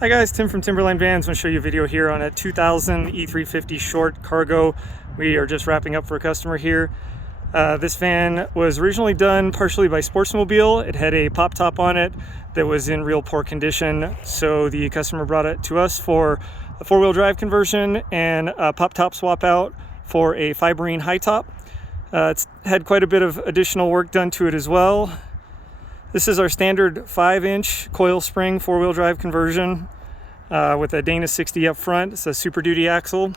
Hi guys, Tim from Timberline Vans. I'm going to show you a video here on a 2000 E350 short cargo. We are just wrapping up for a customer here. This van was originally done partially by Sportsmobile. It had a pop top on it that was in real poor condition, so the customer brought it to us for a four-wheel drive conversion and a pop top swap out for a Fiberine high top. It's had quite a bit of additional work done to it as well. This is our standard 5-inch coil spring four-wheel drive conversion with a Dana 60 up front. It's a Super Duty axle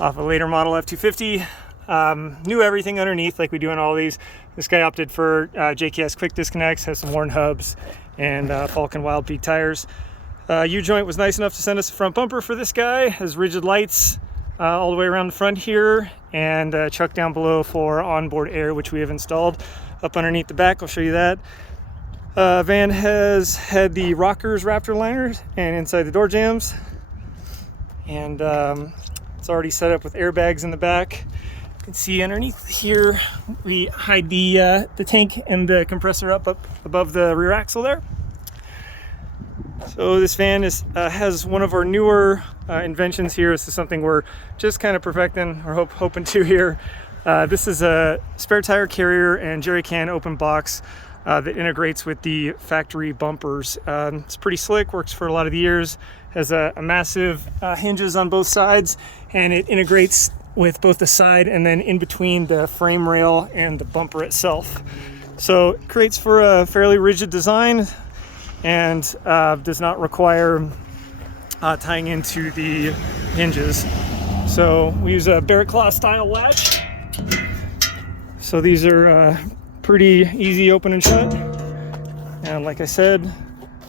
off a later model F250. New everything underneath like we do in all these. This guy opted for JKS quick disconnects, has some worn hubs, and Falcon Wild Peak tires. U-joint was nice enough to send us a front bumper for this guy. Has rigid lights all the way around the front here, and a chuck down below for onboard air, which we have installed up underneath the back. I'll show you that. Van has had the rockers Raptor liners and inside the door jambs, and it's already set up with airbags in the back. You can see underneath here we hide the tank and the compressor up above the rear axle there. So this van has one of our newer inventions here. This is something we're just kind of perfecting or hoping to here. This is a spare tire carrier and jerry can open box that integrates with the factory bumpers. It's pretty slick, works for a lot of the years, has a massive hinges on both sides, and it integrates with both the side and then in between the frame rail and the bumper itself. So it creates for a fairly rigid design and does not require tying into the hinges. So we use a bear claw style latch. So these are pretty easy open and shut, and like I said,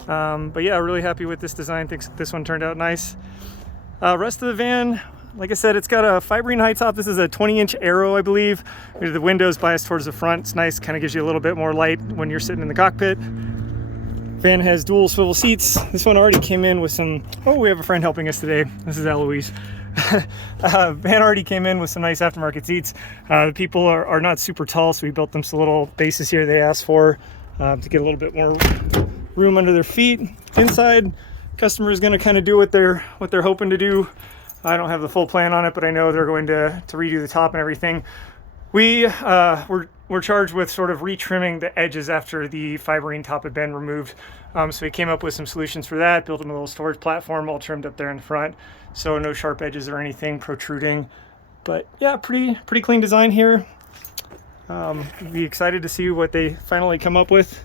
but yeah, really happy with this design. Think this one turned out nice. Rest of the van, like I said, it's got a Fiberine high top. This is a 20-inch Aero, I believe. The windows biased towards the front. It's nice, kind of gives you a little bit more light when you're sitting in the cockpit. Van has dual swivel seats. This one already came in with some, oh, we have a friend helping us today. This is Eloise. Van already came in with some nice aftermarket seats. The people are not super tall, so we built them some little bases here they asked for to get a little bit more room under their feet. Inside, customer is going to kind of do what they're hoping to do. I don't have the full plan on it, but I know they're going to redo the top and everything. We're charged with sort of retrimming the edges after the Fiberine top had been removed. So we came up with some solutions for that, built them a little storage platform all trimmed up there in the front. So no sharp edges or anything protruding. But yeah, pretty clean design here. Be excited to see what they finally come up with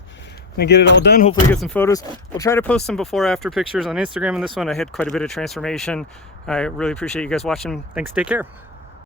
and get it all done. Hopefully get some photos. We'll try to post some before after pictures on Instagram on this one. I had quite a bit of transformation. I really appreciate you guys watching. Thanks, take care.